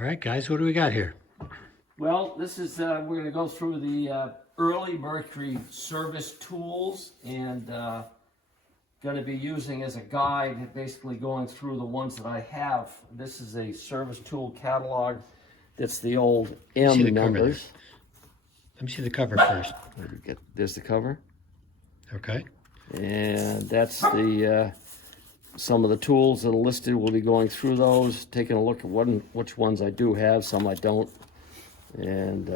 All right, guys, what do we got here? Well, this is, we're going to go through the early Mercury service tools and going to be using as a guide, basically going through the ones that I have. This is a service tool catalog. That's the old M See the cover numbers. there. Let me see the cover first. There's the cover. Okay. And that's the some of the tools that are listed. We'll be going through those, taking a look at which ones I do have, some I don't. And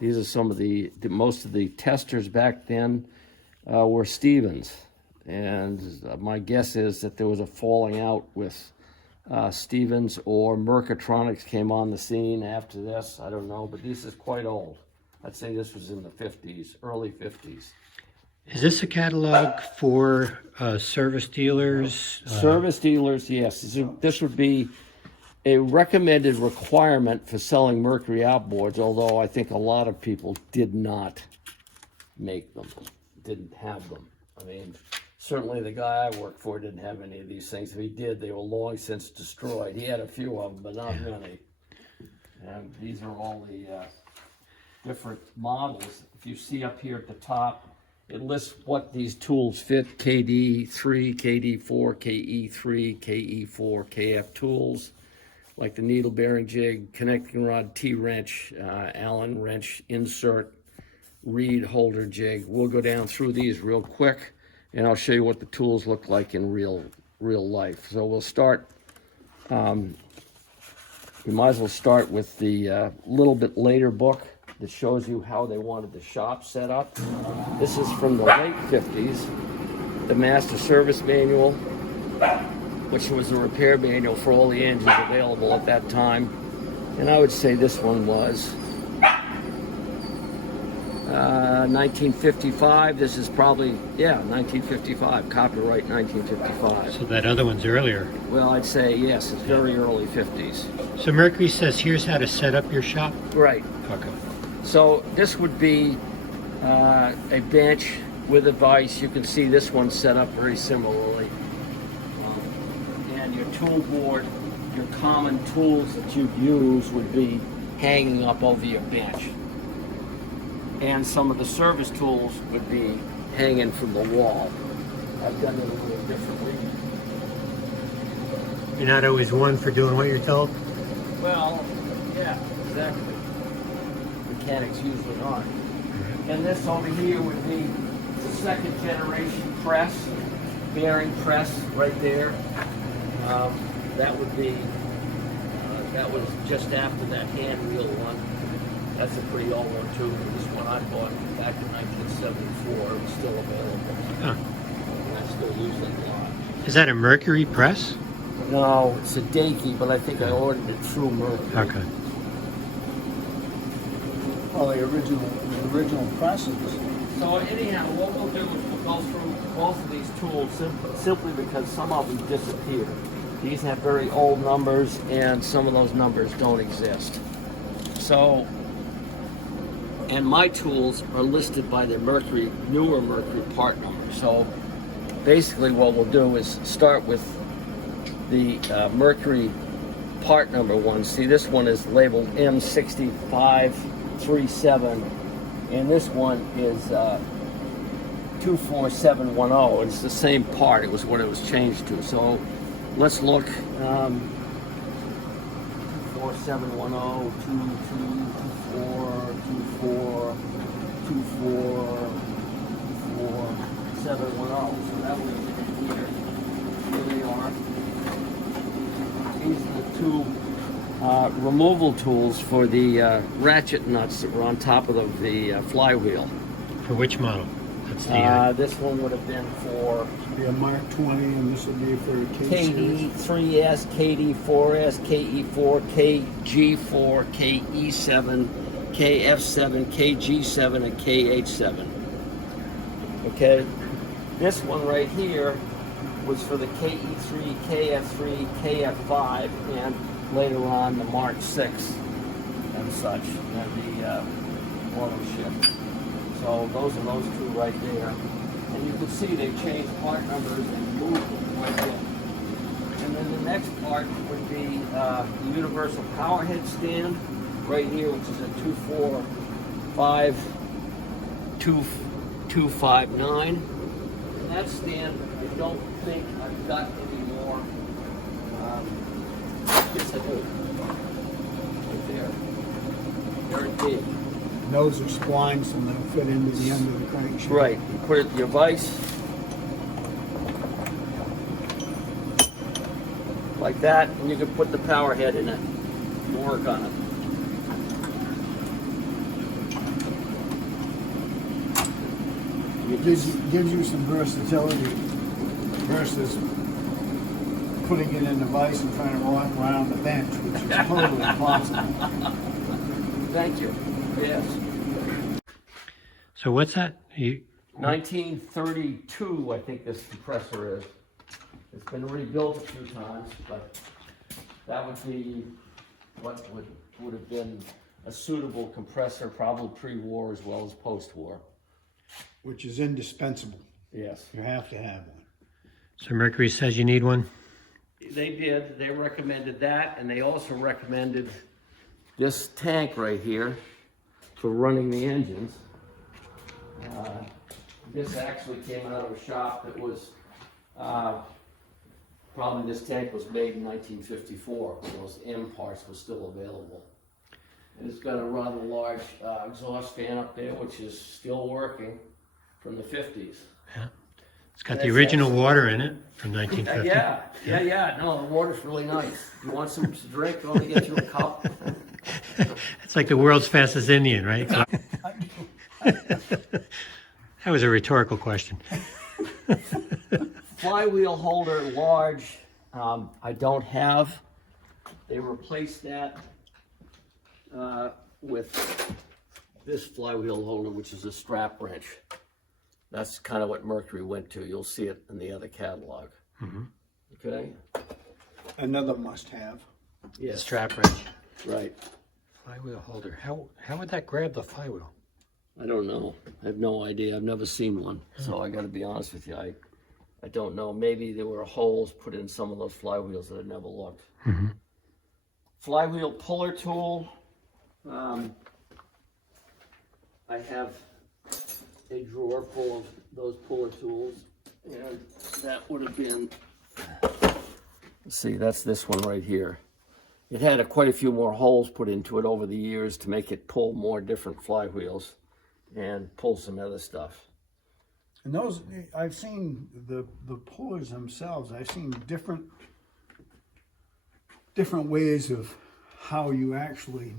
these are some of most of the testers back then were Stevens. And my guess is that there was a falling out with Stevens, or Mercatronics came on the scene after this. I don't know, but this is quite old. I'd say this was in the 50s, early 50s. Is this a catalog for service dealers? Service dealers, yes. This would be a recommended requirement for selling Mercury outboards, although I think a lot of people did not make them, didn't have them. I mean, certainly the guy I worked for didn't have any of these things. If he did, they were long since destroyed. He had a few of them, but not many. And these are all the different models. If you see up here at the top, it lists what these tools fit: KD3, KD4, KE3, KE4, KF tools, like the needle bearing jig, connecting rod, T-wrench, Allen wrench, insert, reed holder jig. We'll go down through these real quick, and I'll show you what the tools look like in real life. So we'll start, we might as well start with the little bit later book that shows you how they wanted the shop set up. This is from the late 50s, the Master Service Manual, which was a repair manual for all the engines available at that time. And I would say this one was 1955. This is probably, 1955, copyright 1955. So that other one's earlier. Well, I'd say, yes, it's very early 50s. So Mercury says, here's how to set up your shop? Right. Okay. So this would be a bench with a vise. You can see this one set up very similarly. And your tool board, your common tools that you'd use would be hanging up over your bench. And some of the service tools would be hanging from the wall. I've done it a little differently. You're not always one for doing what you're told? Well, yeah, exactly. Mechanics usually aren't. And this over here would be the second generation press, bearing press right there. That would be, that was just after that hand wheel one. That's a pretty old one too. This one I bought back in 1974. It was still available. Huh. And I still use it a lot. Is that a Mercury press? No, it's a Dakey, but I think I ordered it through Mercury. Okay. Well, the original presses. So anyhow, what we'll do is we'll go through both of these tools simply because some of them disappear. These have very old numbers, and some of those numbers don't exist. So, and my tools are listed by their newer Mercury part number. So basically what we'll do is start with the Mercury part number one. See, this one is labeled M6537, and this one is 24710. It's the same part. It was what it was changed to. So let's look. 24710, 24710. So that would be here. Here they are. These are the two removal tools for the ratchet nuts that were on top of the flywheel. For which model? That's the This one would have been for Be a Mark 20, and this would be for a K-series. KD3S, KD4S, KE4, KG4, KE7, KF7, KG7, and KH7. Okay, this one right here was for the KE3, KF3, KF5, and later on the Mark 6 and such, and the auto shift. So those are those two right there. And you can see they've changed part numbers and moved them right in. And then the next part would be the universal power head stand right here, which is a 259. And that stand, I don't think I've got anymore. Yes, I do. Right there. Very big. And those are splines and they'll fit into the end of the crankshaft. Right. You put it in your vise. Like that, and you can put the power head in it and work on it. It gives you some versatility versus putting it in the vise and trying to run around the bench, which is totally impossible. Thank you. Yes. So what's that? 1932, I think this compressor is. It's been rebuilt a few times, but that would be what would have been a suitable compressor, probably pre-war as well as post-war. Which is indispensable. Yes. You have to have one. So Mercury says you need one? They did. They recommended that, and they also recommended this tank right here for running the engines. This actually came out of a shop that was, probably this tank was made in 1954, when those M parts were still available. And it's got a rather large exhaust fan up there, which is still working from the 50s. Yeah. It's got the original water in it from 1950. Yeah. No, the water's really nice. You want some to drink? I'll only get you a cup. It's like the world's fastest Indian, right? That was a rhetorical question. Flywheel holder, large, I don't have. They replaced that with this flywheel holder, which is a strap wrench. That's kind of what Mercury went to. You'll see it in the other catalog. Mm-hmm. Okay? Another must-have. Yes. Strap wrench. Right. Flywheel holder. How would that grab the flywheel? I don't know. I have no idea. I've never seen one. So I got to be honest with you. I don't know. Maybe there were holes put in some of those flywheels that I never looked. Mm-hmm. Flywheel puller tool. I have a drawer full of those puller tools, and that would have been, let's see, that's this one right here. It had quite a few more holes put into it over the years to make it pull more different flywheels and pull some other stuff. And those, I've seen the pullers themselves, I've seen different ways of how you actually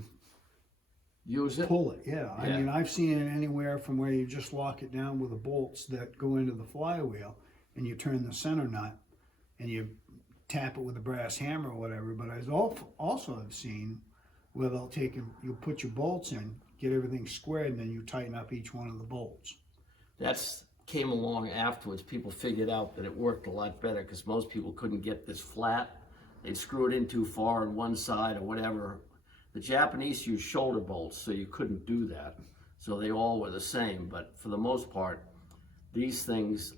Use it? pull it. Yeah, I Yeah. mean, I've seen it anywhere from where you just lock it down with the bolts that go into the flywheel and you turn the center nut and you tap it with a brass hammer or whatever. But I also have seen where they'll take and you put your bolts in, get everything squared, and then you tighten up each one of the bolts. That's came along afterwards. People figured out that it worked a lot better because most people couldn't get this flat. They'd screw it in too far on one side or whatever. The Japanese used shoulder bolts, so you couldn't do that. So they all were the same, but for the most part, these things,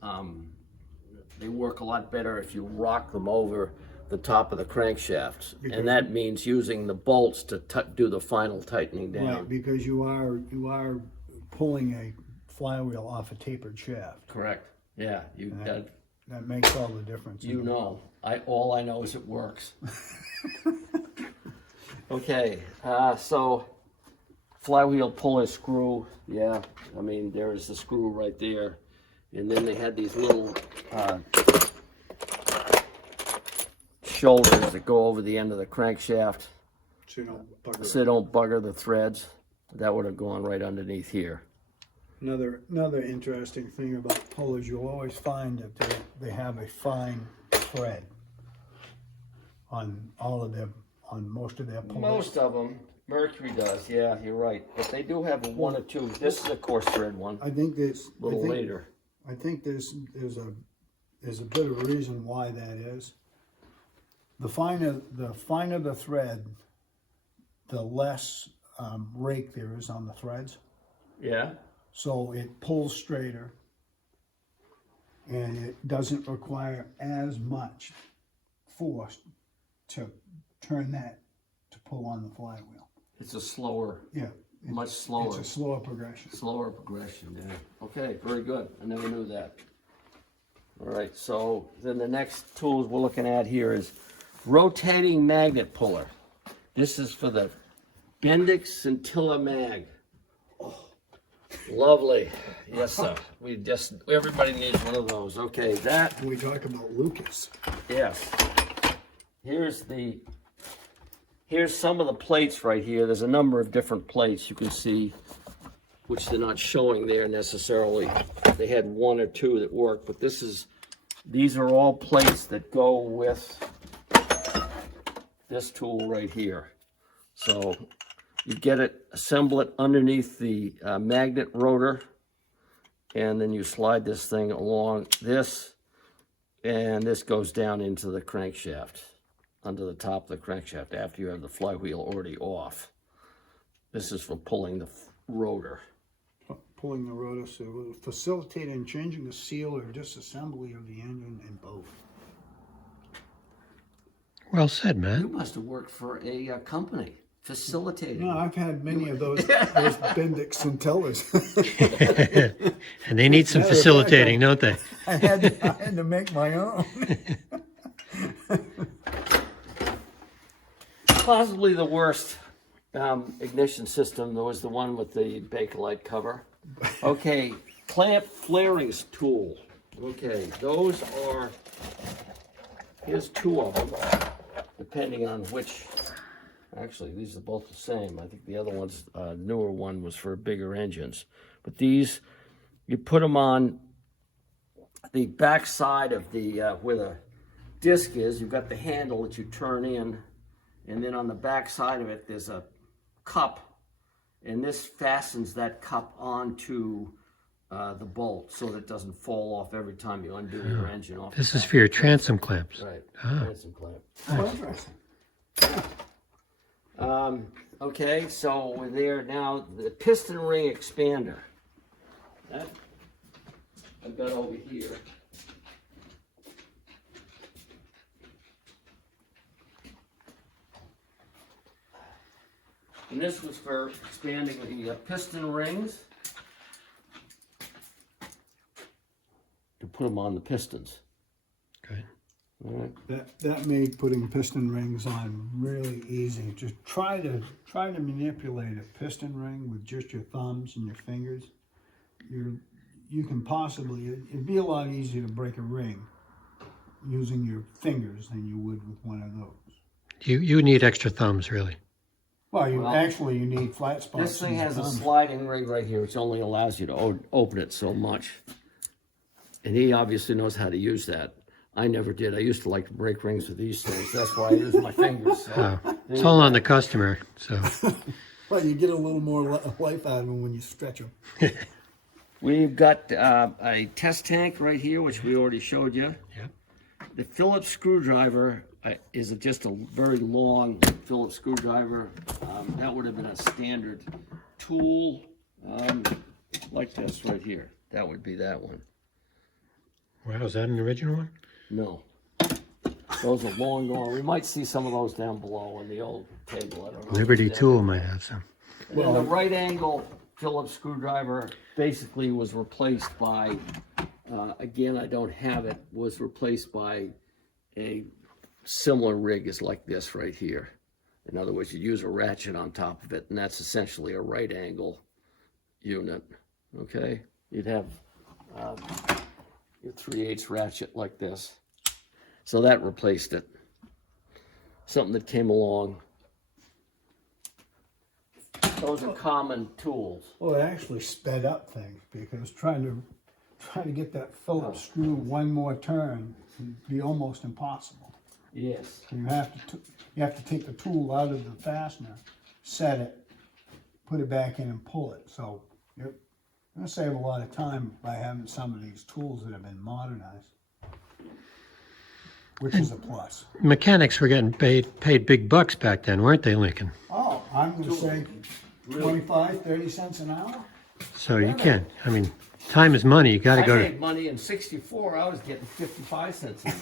they work a lot better if you rock them over the top of the crankshafts. And that means using the bolts to do the final tightening down. Right, because you are pulling a flywheel off a tapered shaft. Correct. Yeah, That makes all the difference. you know. All I know is it works. Okay, so flywheel puller screw, yeah, I mean, there is the screw right there. And then they had these little shoulders that go over the end of the crankshaft So you don't bugger so they don't bugger the threads. That would have gone right underneath here. Another interesting thing about pullers, you'll always find that they have a fine thread on most of their pullers. Most of them, Mercury does, yeah, you're right. But they do have one or two. This is a coarse thread one, I think there's a little later. I think there's a bit of a reason why that is. The finer the thread, the less rake there is on the threads. Yeah. So it pulls straighter and it doesn't require as much force to turn that to pull on the flywheel. It's a slower, Yeah. much slower. It's a slower progression. Slower progression, yeah. Okay, very good. I never knew that. All right, so then the next tools we're looking at here is rotating magnet puller. This is for the Bendix Scintilla Mag. Lovely. Yes, sir. Everybody needs one of those. Okay, that, We talk about Lucas. yes. Here's some of the plates right here. There's a number of different plates you can see, which they're not showing there necessarily. They had one or two that worked, but these are all plates that go with this tool right here. So you get it, assemble it underneath the magnet rotor, and then you slide this thing along this, and this goes down into the crankshaft, under the top of the crankshaft after you have the flywheel already off. This is for pulling the rotor. Pulling the rotor, so it will facilitate in changing the seal or disassembly of the engine in both. Well said, You Matt. must have worked for a company facilitating. No, I've had many of those Bendix Scintillas. And they need some facilitating, don't they? I had to make my own. Possibly the worst ignition system was the one with the Bakelite cover. Okay, clamp flarings tool. Okay, those are, here's two of them, depending on which, actually these are both the same. I think the other one's, newer one was for bigger engines. But these, you put them on the back side of the, where the disc is. You've got the handle that you turn in, and then on the back side of it, there's a cup, and this fastens that cup onto the bolt so that it doesn't fall off every time you undo your engine off. This is for your transom clamps. Right, Ah. transom clamp. Oh, interesting. Okay, so we're there now. The piston ring expander. That I've got over here. And this was for expanding the piston rings to put them on the pistons. Okay. All right. That made putting piston rings on really easy. Just try to manipulate a piston ring with just your thumbs and your fingers. You can possibly, it'd be a lot easier to break a ring using your fingers than you would with one of those. You need extra thumbs, really. Well, you Well, need flat spots. This thing in your has a thumbs. sliding ring right here, which only allows you to open it so much. And he obviously knows how to use that. I never did. I used to like to break rings with these things. That's why I use my fingers. So. It's all on the customer, so. Well, you get a little more life out of them when you stretch them. We've got a test tank right here, which we already showed you. Yep. The Phillips screwdriver is just a very long Phillips screwdriver. That would have been a standard tool like this right here. That would be that one. Wow, is that an original one? No. Those are long gone. We might see some of those down below on the old table. I don't know. Liberty Tool might have some. Well, the right angle Phillips screwdriver basically was replaced by, again, I don't have it, was replaced by a similar rig is like this right here. In other words, you use a ratchet on top of it, and that's essentially a right angle unit, okay? You'd have your 3/8 ratchet like this. So that replaced it. Something that came along. Those are common tools. Well, it actually sped up things because trying to get that Phillips screw one more turn would be almost impossible. Yes. So you have to take the tool out of the fastener, set it, put it back in, and pull it. So you're going to save a lot of time by having some of these tools that have been modernized, which is a plus. Mechanics were getting paid big bucks back then, weren't they, Lincoln? Oh, I'm going to say 25, 30 cents an hour. So you can. I mean, time is money. You got to I go made to. money in '64. I was getting 55 cents an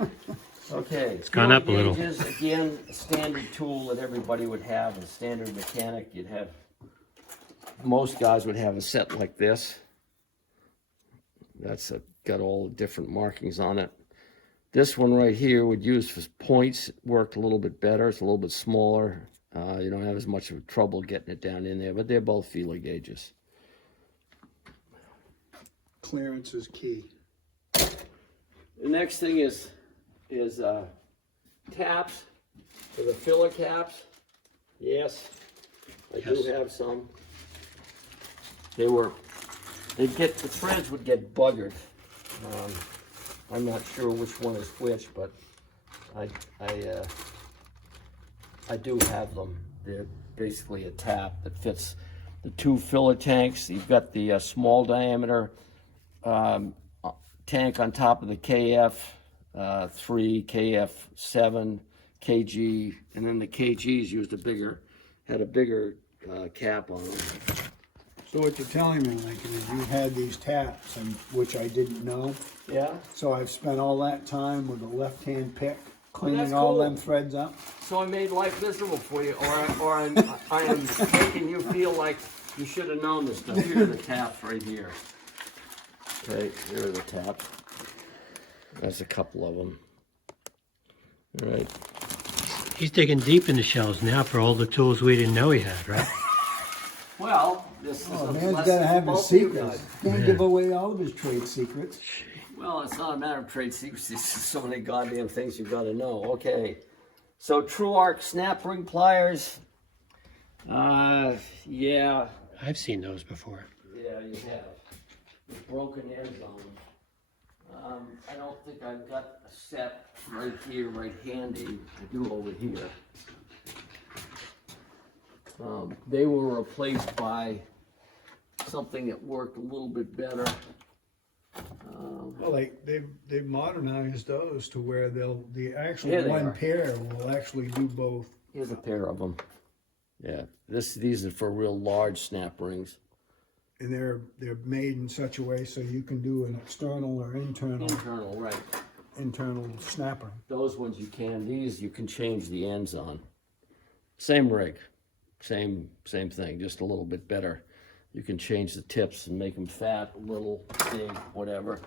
hour. Okay. It's gone up a little. Again, a standard tool that everybody would have, a standard mechanic. You'd have, most guys would have a set like this. That's got all the different markings on it. This one right here would use for points. It worked a little bit better. It's a little bit smaller. You don't have as much of trouble getting it down in there, but they're both feeler gauges. Clearance is key. The next thing is taps for the filler caps. Yes, I do have some. The threads would get buggered. I'm not sure which one is which, but I do have them. They're basically a tap that fits the two filler tanks. You've got the small diameter tank on top of the KF3, KF7, KG, and then the KGs had a bigger cap on them. So what you're telling me, Lincoln, is you had these taps, and which I didn't know. Yeah. So I've spent all that time with a left-hand pick, cleaning that's all cool. them threads up. So I made life miserable for you, or I am making you feel like you should have known this stuff. Here are the taps right here. Okay, here are the taps. There's a couple of them. All right. He's digging deep in the shells now for all the tools we didn't know he had, right? Well, this is Oh, a man's lesson gotta have for his both of you secrets. guys. Can't give away all of his trade secrets. Well, it's not a matter of trade secrets. It's just so many goddamn things you've got to know. Okay. So True Arc snap ring pliers. Yeah. I've seen those before. Yeah, you have. With broken ends on them. I don't think I've got a set right here, right handy. I do over here. They were replaced by something that worked a little bit better. Well, they've modernized those to where the actual Yeah, they one are. pair will actually do both. Here's a pair of them. Yeah, these are for real large snap rings. And they're made in such a way so you can do an external or internal Right. snapper. Those ones you can. These you can change the ends on. Same rig, same thing, just a little bit better. You can change the tips and make them fat, little, big, whatever.